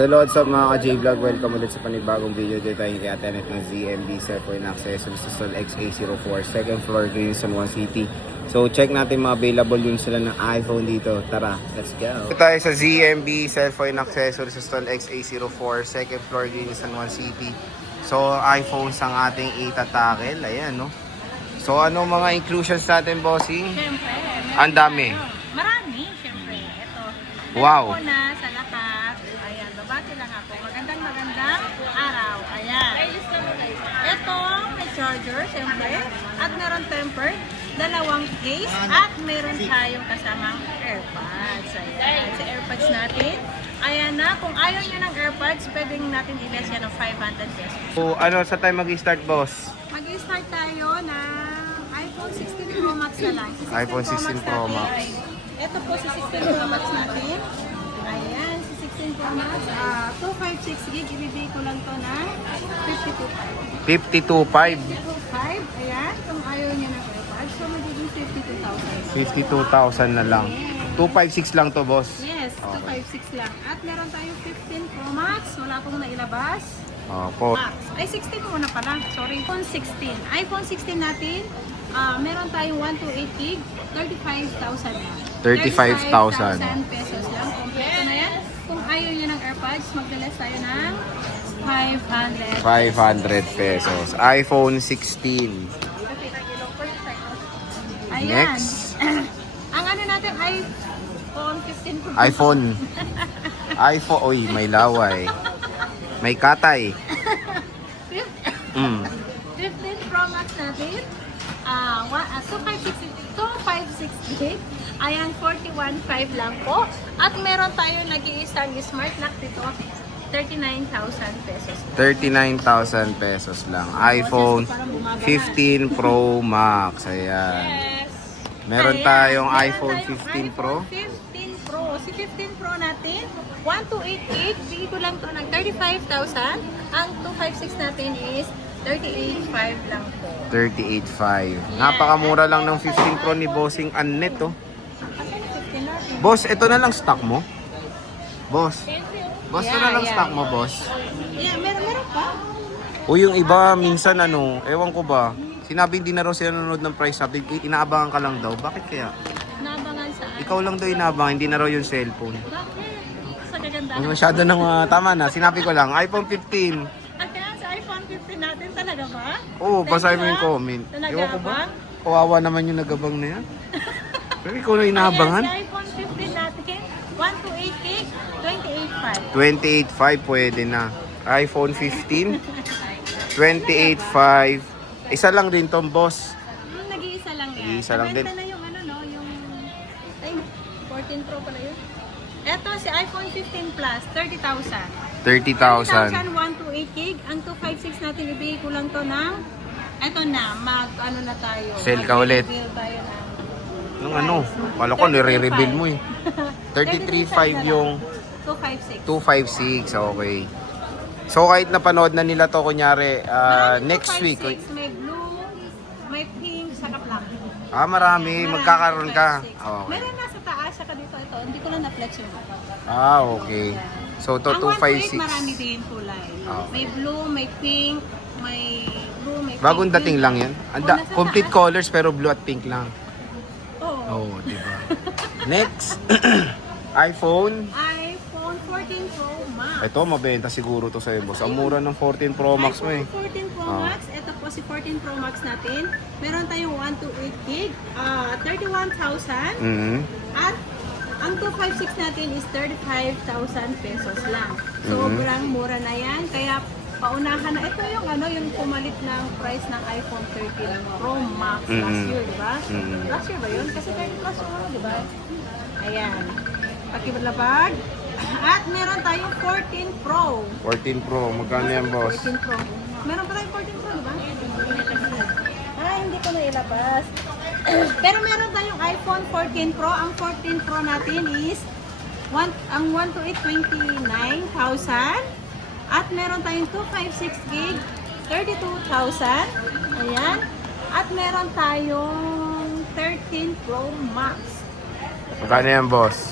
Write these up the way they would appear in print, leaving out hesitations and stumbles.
So what's up mga ka-J-Vlog, welcome ulit sa panibagong video. Dito tayo kay Atenet ng ZMB Cellphone Accessories sa Stall XA04, second floor, Green San Juan City. So check natin mga available yun sila ng iPhone dito. Tara, let's go. Dito tayo sa ZMB Cellphone Accessories sa Stall XA04, second floor, Green San Juan City. So iPhones ang ating itatakel, ayan no. So ano mga inclusions natin, bossing? Siyempre. Ang dami. Marami, siyempre. Ito. Wow. Ito na sa lahat. Ayan, babati lang ako. Magandang araw. Ayan. Ito, may charger, siyempre. At meron tempered, dalawang case, at meron tayong kasamang AirPods. Ayan, sa AirPods natin. Ayan na, kung ayaw nyo ng AirPods, pwedeng natin i-less yan ng 500 pesos. So ano sa tayo mag-start, boss? Mag-start tayo ng iPhone 16 Pro Max na lang. Si iPhone 16 Pro natin. Max. Ito po si 16 Pro Max natin. Ayan, si 16 Pro Max. 256 gig, ibibigay ko lang to na 52.5. 52.5. Ayan, kung ayaw niya ng AirPods, so magiging 52,000. 52,000 na lang. 256 lang to, boss. Yes, 256 lang. At meron tayong 15 Pro Max. Wala pong nailabas. Opo. Max. Ay, 16 muna pala. Sorry. iPhone 16. iPhone 16 natin, meron tayong 128 gig, 35,000 na. 35,000 pesos lang. Kompleto na yan. Kung ayaw nyo ng AirPods, magdalas tayo ng 500. 500 pesos. iPhone 16. Ayan. Next. Ang ano natin, iPhone 15 Pro. iPhone. Uy, may laway. May katay. 15 Pro Max natin. 256 gig. Ayan, 41.5 lang po. At meron tayo nag-iisang smart lock dito. 39,000 pesos. 39,000 pesos lang. iPhone 15 Pro Max. Ayan. Yes. Meron Ayan, tayong meron iPhone tayong 15 Pro. iPhone 15 Pro. Si 15 Pro natin, 128 gig. Bigay ko lang to ng 35,000. Ang 256 natin is 38.5 lang po. 38.5. Napakamura lang ng 15 Pro ni Bossing Annette, oh. Asan yung 15 natin? Boss, ito na lang stock mo? Boss, boss, ito na lang stock mo, boss. Yeah, meron pa. O yung iba, minsan ano, ewan ko ba, sinabing di na raw sila nanonood ng price update, inaabangan ka lang daw. Bakit kaya? Naabangan saan? Ikaw lang daw inaabangan, hindi na raw yung cellphone. Bakit? Sa kagandahan. Mas masyado nang tama na, sinabi ko lang, iPhone 15. At kaya sa iPhone 15 natin talaga ba? Oo, basahin mo Talaga? yung comment. Talaga Ewan ko ba? ba? Kawawa naman yung nagabang na yan. Pero ikaw na inaabangan. Ayan, si iPhone 15 natin, 128 gig, 28.5. 28.5 pwede na. iPhone 15, 28.5. Isa lang din tong boss. Nag-iisa lang yan. Nag-iisa lang din. Nabenta na yung ano no, yung... Ay, 14 Pro pala yun. Eto, si iPhone 15 Plus, 30,000. 30,000. 128 gig. Ang 256 natin, ibigay ko lang to ng... Eto na, ano na tayo. Sale ka ulit. Mag-reveal tayo ng... Nung ano, pala ko nire-reveal mo eh. 33.5 yung 256. 256, okay. So kahit napanood na nila to kunyari next week. May blue, may pink, saka black. Marami, magkakaroon ka. 256. Okay. Meron nasa taas, saka dito ito. Hindi ko lang na-flex yung Okay. So to Ang 128 marami 256. din kulay. Okay. May blue, may pink, may blue, may pink. Bagong dating lang yan. Nasa Complete taas. colors pero blue at pink lang. Oo. Oh, di ba? Next, iPhone. iPhone 14 Pro Max. Ito, mabenta siguro to sa boss. Ang mura ng 14 Pro Max mo eh. iPhone 14 Pro Oh. Max. Ito po si 14 Pro Max natin. Meron tayong 128 gig, 31,000. At ang 256 natin is 35,000 pesos lang. Sobrang mura na yan. Kaya paunahan na. Ito yung yung pumalit ng price ng iPhone 13 Pro Max last year, di ba? Last year ba yun? Kasi 30 plus euro, di ba? Ayan. Pakibalabag. At meron tayong 14 Pro. 14 Pro, magkano yan boss? 14 Pro. Meron pa tayong 14 Pro, di ba? Hindi ko na ilabas. Pero meron tayong iPhone 14 Pro. Ang 14 Pro natin is ang 128 29,000. At meron tayong 256 gig, 32,000. Ayan. At meron tayong 13 Pro Max. Magkano yan boss?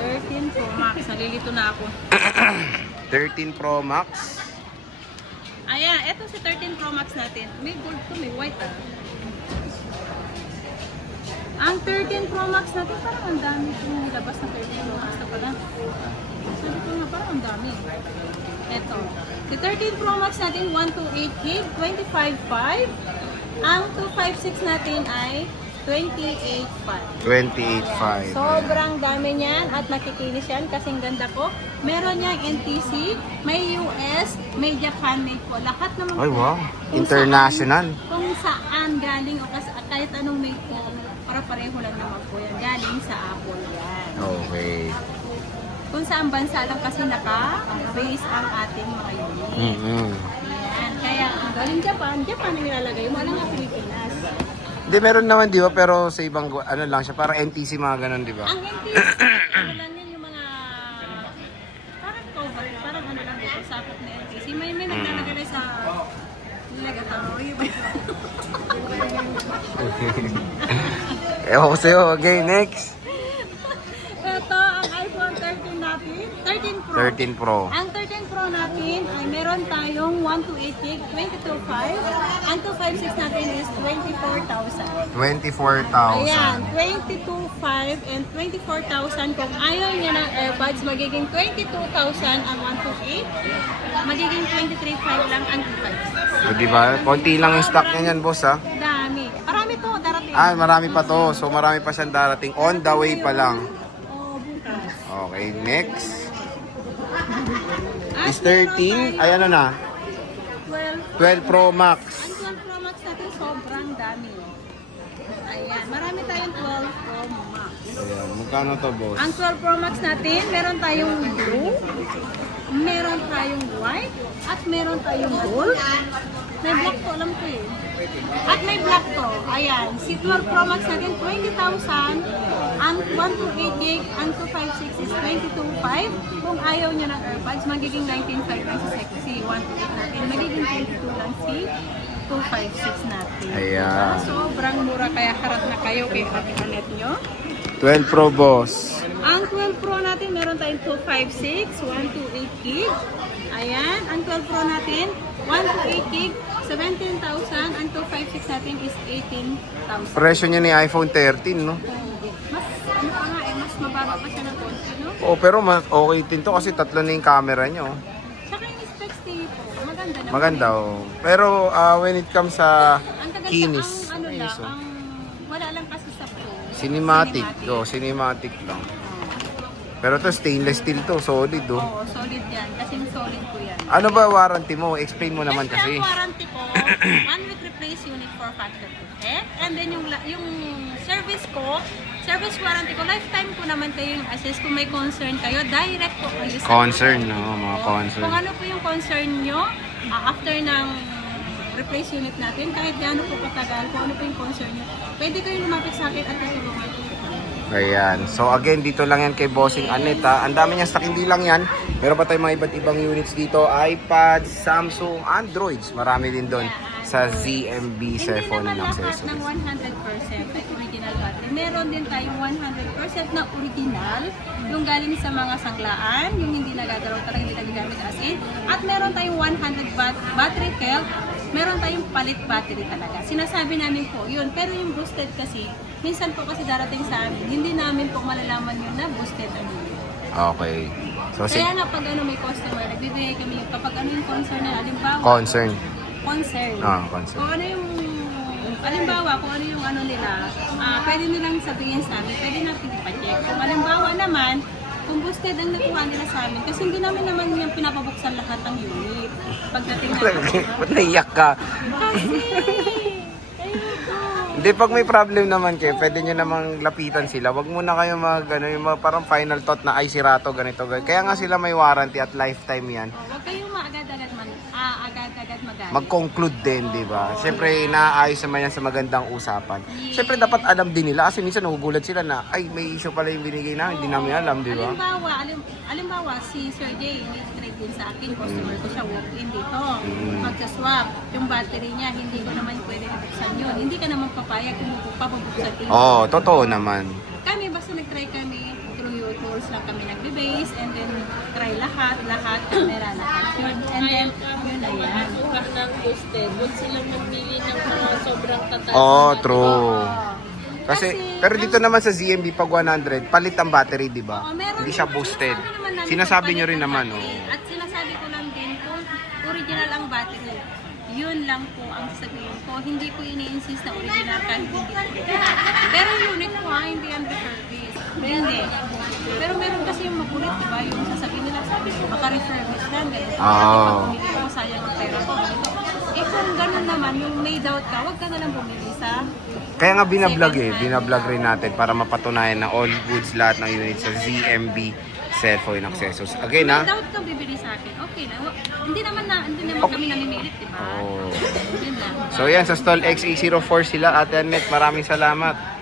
13 Pro Max. Nalilito na ako. 13 Pro Max. Ayan, ito si 13 Pro Max natin. May gold to, may white ah. Ang 13 Pro Max natin, parang ang dami kung nilabas na 13 Pro Max na pala. Sabi ko nga, parang ang dami. Ito. Si 13 Pro Max natin, 128 gig, 25.5. Ang 256 natin ay 28.5. 28.5. Sobrang dami niyan at nakikinis yan kasi ang ganda ko. Meron niyang NTC, may US, may Japan, may po. Lahat naman Ay, po. wow. Kung International. Kung saan galing o kahit anong may po, para pareho lang naman po yan. Galing sa Apple yan. Okay. Kung saan bansa lang kasi naka-base ang ating mga unit. Mm-hmm. Yan. Kaya ang galing Japan, Japan ang nilalagay mo. Alam nga Pilipinas. Hindi, meron naman, di ba? Pero sa ibang, ano lang siya, para NTC mga ganun, di ba? Ang NTC, ano lang yan yung mga parang cover, parang ano lang dito, sakot na NTC. May naglalagay sa nilagataroy. Ewan ko sa'yo. Okay, next. Ito ang iPhone 13 natin, 13 Pro. 13 Pro. Ang 13 Pro natin ay meron tayong 128 gig, 22.5. Ang 256 natin is 24,000. 24,000. Ayan, 22.5 and 24,000. Kung ayaw niya ng AirPods, magiging 22,000 ang 128. Magiging 23.5 lang ang 256. So, di ba? Konti lang yung stock niya yan, boss, ha? Dami. Marami to, darating. Ah, marami pa to. So, marami pa siyang darating. On the way pa lang. Oh, bukas. Okay, next. At Is 13. meron Ay, ano na? tayong 12 Pro Max. Ang 12 Pro Max natin sobrang dami. Ayan, marami tayong 12 Pro Max. Ayan, magkano to, boss? Ang 12 Pro Max natin, meron tayong blue, meron tayong white, at meron tayong gold. May black to, alam ko eh. At may black to. Ayan, si 12 Pro Max natin, 20,000. Ang 128 gig, ang 256 is 22.5. Kung ayaw nyo ng AirPods, magiging 19.5 lang si 128 natin. Magiging 22 lang si 256 natin. Ayan. Sobrang mura, kaya harap na kayo kay Ate Anet nyo. 12 Pro, boss. Ang 12 Pro natin, meron tayong 256, 128 gig. Ayan, ang 12 Pro natin, 128 gig, 17,000. Ang 256 natin is 18,000. Presyo niya ni iPhone 13, no? Mas, ano pa nga eh, mas mababa pa siya ng konti, no? Oh, pero mas okay din to kasi tatlo na yung camera niyo. Tsaka yung specs po, maganda naman. Maganda, oh. Pero when it comes sa Ang kaganda, kinis, ang ano lang, ayos, oh. ang wala lang kasi sa Pro. Cinematic. Oh, cinematic lang. Pero to stainless steel to, solid, oh. Oo, solid yan. Kasing solid po yan. Ano ba warranty mo? Explain mo naman Siyempre, kasi. ang warranty ko, 1 week replace unit for factory defect. And then yung service ko, service warranty ko, lifetime ko naman kayo yung assist. Kung may concern kayo, direct po kayo sa Concern, no? Mga concern. Kung ano po yung concern nyo, after ng replace unit natin, kahit gaano po katagal, kung ano po yung concern nyo, pwede kayo lumapit sa akin at tutulungan ko po kayo. Ayan. So again, dito lang yan kay Bossing Aneta. Ang dami niya stock, hindi lang yan. Meron pa tayong mga iba't ibang units dito. iPad, Samsung, Androids. Marami din doon sa ZMB cellphone Hindi ng naman lahat accessories. ng 100% ay original battery. Meron din tayong 100% na original, yung galing sa mga sanglaan, yung hindi nagagalaw talaga, hindi nagagamit as in. At meron tayong 100 battery health, meron tayong palit battery talaga. Sinasabi namin po yun. Pero yung boosted kasi, minsan po kasi darating sa amin, hindi namin po malalaman yun na boosted ang unit. Okay. So, Kaya nga pag ano, may customer, nagbibigay kami yung kapag ano yung concern na, halimbawa, concern. concern. Concern. Kung ano yung, halimbawa, kung ano yung ano nila, pwede nilang sabihin sa amin, pwede natin ipacheck. Kung halimbawa naman, kung boosted ang nakuha nila sa amin, kasi hindi namin naman yung pinapabuksan lahat ng unit. Pagdating na Ba't naiyak ka? kasi, ayoko. Hindi, pag may problem naman kayo, pwede nyo namang lapitan sila. Wag muna kayo yung mga parang final thought na ay sirato, ganito. Kaya nga sila may warranty at lifetime yan. Huwag kayong maagad-agad magagamit. Mag-conclude din, di ba? Siyempre, naayos naman yan sa magandang usapan. Siyempre, dapat alam din nila kasi minsan nagugulat sila na, ay, may issue pala yung binigay namin, hindi namin alam, di ba? Halimbawa, si Sir Jay, may trade din sa akin, customer ko siya, walk-in dito, magsa-swap, yung battery niya, hindi ko naman pwede nabuksan yun. Hindi ka naman papayag kung papabuksan din. Oo, totoo naman. Kami, basta nag-try kami through YouTube, hours lang kami nagbe-base and then try lahat, camera, lahat yun. And then, yun na yan. Sukat ng boosted. Huwag silang magmili ng mga sobrang tataas. Oh, na true. Kasi, Pero dito naman sa ZMB pag 100, palit ang battery, di ba? Oo, meron Hindi siya naman. boosted. Sinasabi naman namin Sinasabi kung nyo rin palit naman, ang oh. battery. At sinasabi ko lang din kung original ang battery. Yun lang po ang sasabihin ko. Hindi ko ini-insist na original kahit hindi original. Pero yung unit ko hindi under service. Hindi. Pero meron kasi yung makulit, di ba? Yung sasabihin nila, sabi ko, baka-refurbish lang. Ganun. Pag bumili ko, sayang ang pera ko. Ganito. Eh kung ganun naman, yung may doubt ka, huwag ka na lang bumili sa Kaya nga binablog binablog rin natin para mapatunayan na all goods lahat ng units sa ZMB Cellphone Accessories. Again, may ha? doubt kang bibili sa akin. Okay na. Hindi naman kami namimilit, di ba? Oh. Yun lang. So yan, sa stall XA04 sila, Ate Annette, maraming salamat.